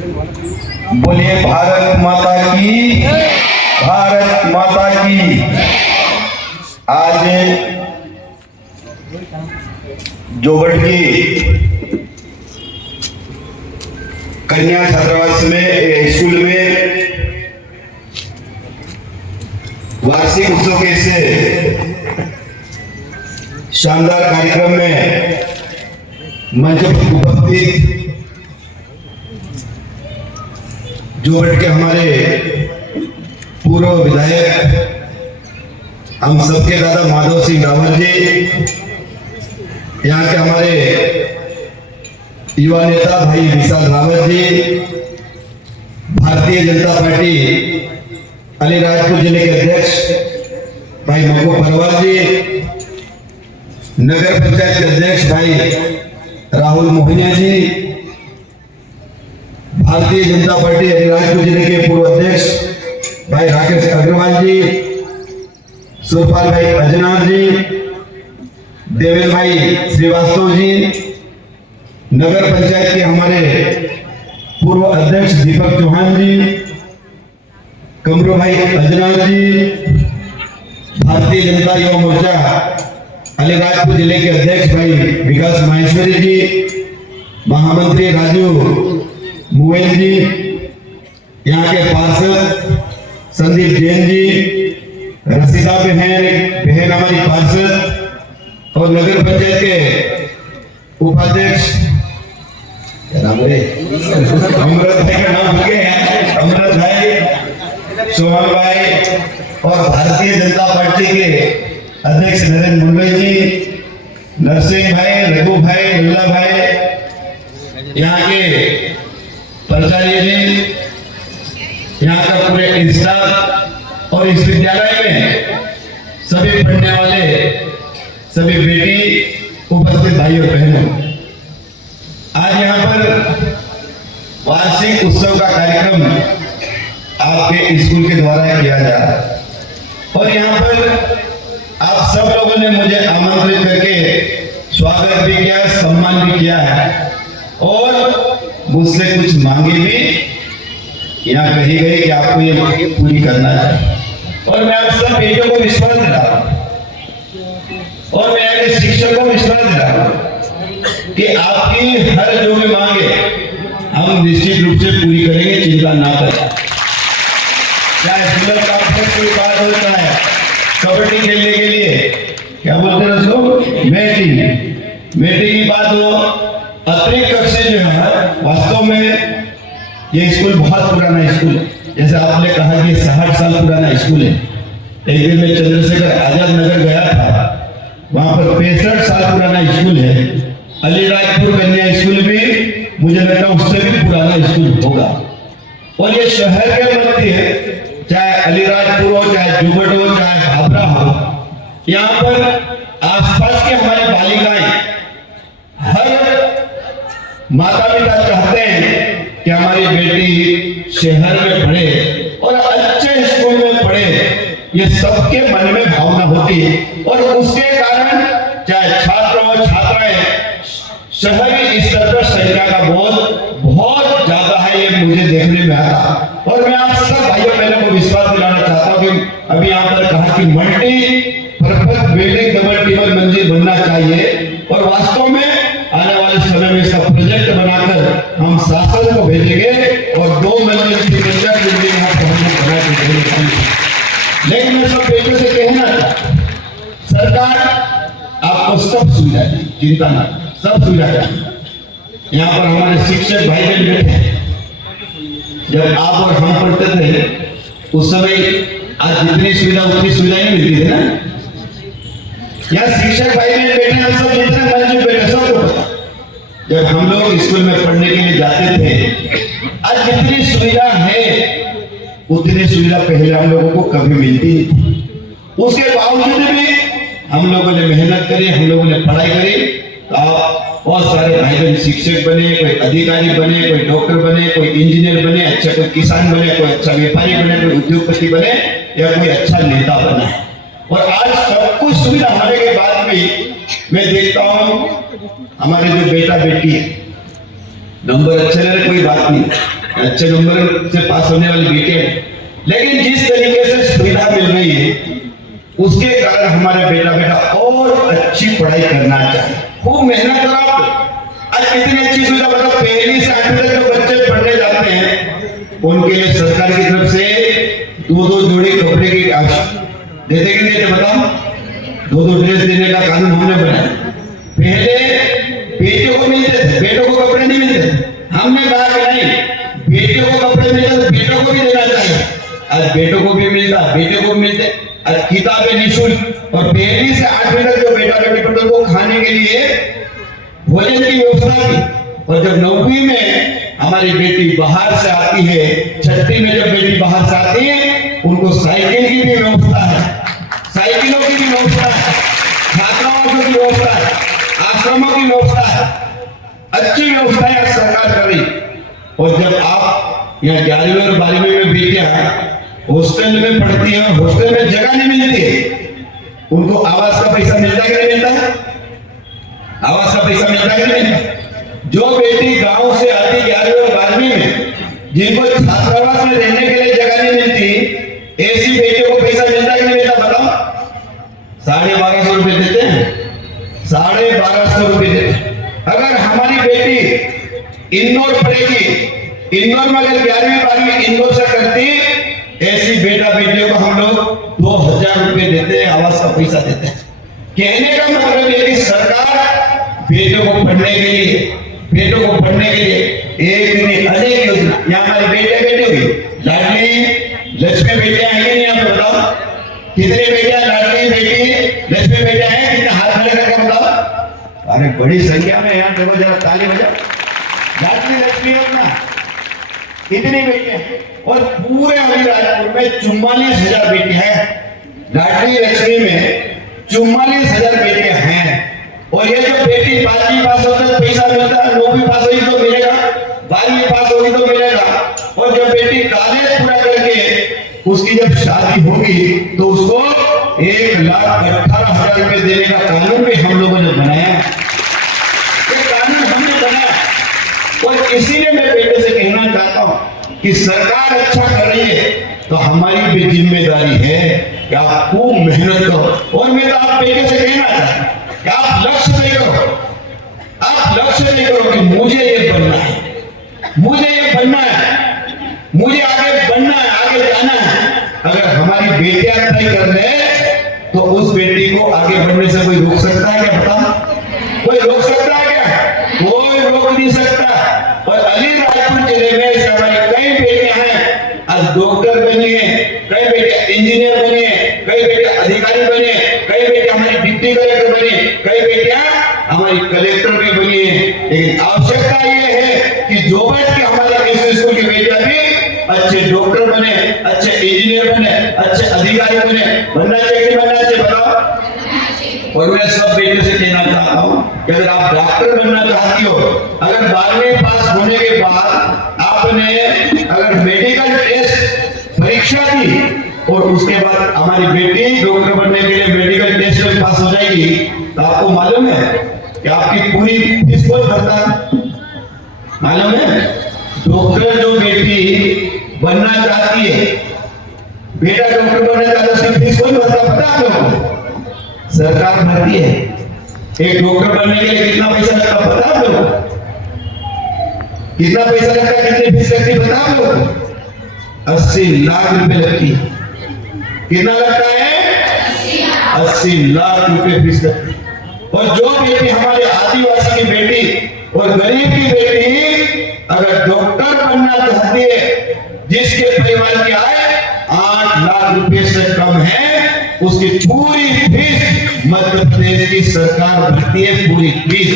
बोलिए भारत माता की, भारत माता की। आज जोगढ़ की कन्या छात्रावास में स्कूल में वार्षिक उत्सव के से शानदार कार्यक्रम में मंच पर उपस्थित जोगढ़ के हमारे पूर्व विधायक, हम सबके दादा माधव सिंह रावत जी, यहाँ के हमारे युवा नेता भाई विशाल रावत जी, भारतीय जनता पार्टी अलीराजपुर जिले के अध्यक्ष भाई मको परवार जी, नगर पंचायत के अध्यक्ष भाई राहुल मोहनिया जी, भारतीय जनता पार्टी अलीराजपुर जिले के पूर्व अध्यक्ष भाई राकेश अग्रवाल जी, सुरपाल भाई अजनार जी, देवेंद्र भाई श्रीवास्तव जी, नगर पंचायत के हमारे पूर्व अध्यक्ष दीपक चौहान जी, कमरू भाई अजनार जी, भारतीय जनता युवा मोर्चा अलीराजपुर जिले के अध्यक्ष भाई विकास माहेश्वरी जी, महामंत्री राजू मुवेल जी, यहाँ के पार्षद संदीप जैन जी, रसीदा बहन हमारी पार्षद, और नगर पंचायत के उपाध्यक्ष अमृत भाई का नाम भूल गए, अमृत भाई, सोहन भाई, और भारतीय जनता पार्टी के अध्यक्ष नरेंद्र मुंडे जी, नरसिंह भाई, रघु भाई, मुल्ला भाई, यहाँ के प्राचार्य जी, यहाँ का पूरे स्टाफ और इस विद्यालय में सभी पढ़ने वाले सभी बेटी, उपस्थित भाई और बहनों, आज यहाँ पर वार्षिक उत्सव का कार्यक्रम आपके स्कूल के द्वारा किया जा रहा है और यहाँ पर आप सब लोगों ने मुझे आमंत्रित करके स्वागत भी किया, सम्मान भी किया है और मुझसे कुछ मांगे भी यहाँ कही गई कि आपको ये मांगे पूरी करना है और मैं आप सब बेटियों को विश्वास दिला रहा हूँ और मैं अपने शिक्षक को विश्वास दिला रहा हूँ कि आपकी हर जो भी मांगे हम निश्चित रूप से पूरी करेंगे, चिंता ना करें। चाहे सुंदर काम से कोई बात होता है, कबड्डी खेलने के लिए क्या बोलते हैं उसको, मेटी की बात हो, अतिरिक्त कक्षे जो है, वास्तव में ये स्कूल बहुत पुराना स्कूल है। जैसे आपने कहा कि 60 साल पुराना स्कूल है। एक दिन मैं चंद्रशेखर आजाद नगर गया था, वहां पर 65 साल पुराना स्कूल है। अलीराजपुर कन्या स्कूल भी मुझे लगता है उससे भी पुराना स्कूल होगा और ये शहर के मध्य, चाहे अलीराजपुर हो, चाहे जुगड़ हो, चाहे भाभरा हो, यहाँ पर आसपास के हमारे बालिकाएं, हर माता पिता चाहते हैं कि हमारी बेटी शहर में पढ़े और अच्छे स्कूल में पढ़े, ये सबके मन में भावना होती है और उसके कारण चाहे छात्र हो, छात्राएं, शहरी स्तर पर संख्या का बहुत ज्यादा है, ये मुझे देखने में आया और मैं आप सब भाइयों बहनों को विश्वास दिलाना चाहता हूँ कि अभी यहाँ पर कहा कि मल्टीपर्पज बिल्डिंग डबल टिबल मंजिल बनना चाहिए और वास्तव में आने वाले समय में इसका प्रोजेक्ट बनाकर हम शासन को भेजेंगे और 2 मंजिल की बिल्डिंग यहाँ पर हम बना के देंगे। लेकिन मैं सब बेटों से कहना चाहता हूँ, सरकार आपको सब सुविधा दी, चिंता ना, सब सुविधा दी। यहाँ पर हमारे शिक्षक भाई बहन बैठे हैं, जब आप और हम पढ़ते थे उस समय आज जितनी सुविधा उतनी सुविधा नहीं मिलती थी ना। यहाँ शिक्षक भाई बहन बैठे, हम सब जितने मंजिल बैठे, सबको पता, जब हम लोग स्कूल में पढ़ने के लिए जाते थे, आज जितनी सुविधा है उतनी सुविधा पहले हम लोगों को कभी मिलती नहीं थी। उसके बावजूद भी हम लोगों ने मेहनत करी, हम लोगों ने पढ़ाई करी, तो आप बहुत सारे भाई बहन शिक्षक बने, कोई अधिकारी बने, कोई डॉक्टर बने, कोई इंजीनियर बने, अच्छा कोई किसान बने, कोई अच्छा व्यापारी बने, कोई उद्योगपति बने या कोई अच्छा नेता बना है। और आज सब कुछ सुविधा होने के बाद भी मैं देखता हूँ हमारे जो बेटा बेटी है, नंबर अच्छे रहे कोई बात नहीं, अच्छे नंबर से पास होने वाली बेटियां हैं, लेकिन जिस तरीके से सुविधा मिल रही है उसके कारण हमारे बेटा और अच्छी पढ़ाई करना चाहिए, खूब मेहनत करो। आज कितनी अच्छी सुविधा, मतलब पहली से 8वीं तक जो बच्चे पढ़ने जाते हैं उनके लिए सरकार की तरफ से 2-2 जोड़ी कपड़े की देते कि नहीं बताओ, 2-2 ड्रेस देने का कानून हमने बनाया। पहले बेटे को मिलते थे, बेटों को कपड़े नहीं मिलते थे। हमने कहा कि नहीं, बेटे को कपड़े मिलते तो बेटों को भी देना चाहिए। आज बेटों को भी मिलता, बेटे को भी मिलते, आज किताबें निःशुल्क, और पहली से 8वीं तक जो बेटा बेटी पढ़ते को खाने के लिए भोजन की व्यवस्था की। और जब 9वीं में हमारी बेटी बाहर से आती है, 6वीं में जब बेटी बाहर से आती है, उनको साइकिल की भी व्यवस्था है, साइकिलों की भी व्यवस्था है, छात्रावासों की व्यवस्था है, आश्रमों की व्यवस्था है, अच्छी व्यवस्थाएं सरकार कर रही। और जब आप यहाँ 11वीं और 12वीं में बेटियां हॉस्टल में पढ़ती है, हॉस्टल में जगह नहीं मिलती है, उनको आवास का पैसा मिलता है कि नहीं मिलता? आवास का पैसा मिलता है कि नहीं मिलता? जो बेटी गांव से आती 11वीं और 12वीं में, जिनको छात्रावास में रहने के लिए जगह नहीं मिलती, ऐसी बेटियों को पैसा मिलता है कि नहीं मिलता? बताओ। 1250 रुपए देते हैं, 1250 रुपए देते हैं। अगर हमारी बेटी इंदौर पढ़ेगी, इंदौर में अगर 11वीं 12वीं इंदौर से करती, ऐसी बेटा बेटियों को हम लोग 2000 रुपए देते हैं, आवास का पैसा देते हैं। कहने का मतलब ये कि सरकार बेटों को पढ़ने के लिए, बेटों को पढ़ने के लिए एक नहीं अनेक योजना, यहाँ हमारे बेटे हुई लाडली लक्ष्मी बेटियां हैं नहीं? आप बताओ कितने बेटियां लाडली बेटी लक्ष्मी बेटियां हैं? कितने हाथ खड़े करके बताओ। अरे बड़ी संख्या में यहाँ देखो, जरा ताली बजाओ। लाडली लक्ष्मी योजना इतनी बेटियां, और पूरे अलीराजपुर में 44,000 बेटियां हैं। लाडली लक्ष्मी में 44,000 बेटियां हैं। और ये जो बेटी 5वीं पास होती है पैसा मिलता है, 9वीं पास होगी तो मिलेगा, 12वीं पास होगी तो मिलेगा। और जब बेटी कॉलेज पूरा करके उसकी जब शादी होगी तो उसको 1,18,000 रुपए देने का कानून भी हम लोगों ने बनाया। ये कानून हमने बनाया, और इसीलिए मैं बेटे से कहना चाहता हूं कि सरकार अच्छा कर रही है तो हमारी भी जिम्मेदारी है कि आप खूब मेहनत करो। और मैं तो आप बेटे से कहना चाहता हूं कि आप लक्ष्य तय करो, आप लक्ष्य तय करो कि मुझे ये बनना है, मुझे ये बनना है, मुझे आगे बढ़ना है, आगे जाना है। अगर हमारी बेटियां तय कर ले तो उस बेटी को आगे बढ़ने से कोई रोक सकता है क्या? बताओ, कोई रोक सकता है क्या? कोई रोक नहीं सकता। और अलीराजपुर जिले में हमारी कई बेटियां हैं, आज डॉक्टर बनी है, कई बेटियां इंजीनियर बनी है, कई बेटियां अधिकारी बने, कई बेटियां हमारी डिप्टी कलेक्टर बनी, कई बेटियां हमारी कलेक्टर भी बनी है। लेकिन आवश्यकता यह है कि जो बैठ के हमारे इस स्कूल की बेटियां भी अच्छे डॉक्टर बने, अच्छे इंजीनियर बने, अच्छे अधिकारी बने। बनना चाहिए कि बनना चाहिए? बताओ। और मैं सब बेटियों से कहना चाहता हूं कि अगर आप डॉक्टर बनना चाहती हो, अगर 12वीं पास होने के बाद आपने अगर मेडिकल टेस्ट परीक्षा दी और उसके बाद हमारी बेटी डॉक्टर बनने के लिए मेडिकल टेस्ट में पास हो जाएगी, तो आपको मालूम है कि आपकी पूरी फीस कौन भरता है? मालूम है? डॉक्टर जो बेटी बनना चाहती है, बेटा डॉक्टर बनना चाहता है, उसकी फीस कौन भरता है? पता है आपको? सरकार भरती है। एक डॉक्टर बनने के लिए कितना पैसा लगता है पता है आपको? कितना पैसा लगता है, कितनी फीस लगती है पता है आपको? 80 लाख रुपए लगती है। कितना लगता है? 80 लाख रुपए फीस लगती है। और जो बेटी हमारे आदिवासी की बेटी और गरीब की बेटी अगर डॉक्टर बनना चाहती है, जिसके परिवार की आय 8 लाख रुपए से कम है, उसकी पूरी फीस मध्य प्रदेश की सरकार भरती है, पूरी फीस।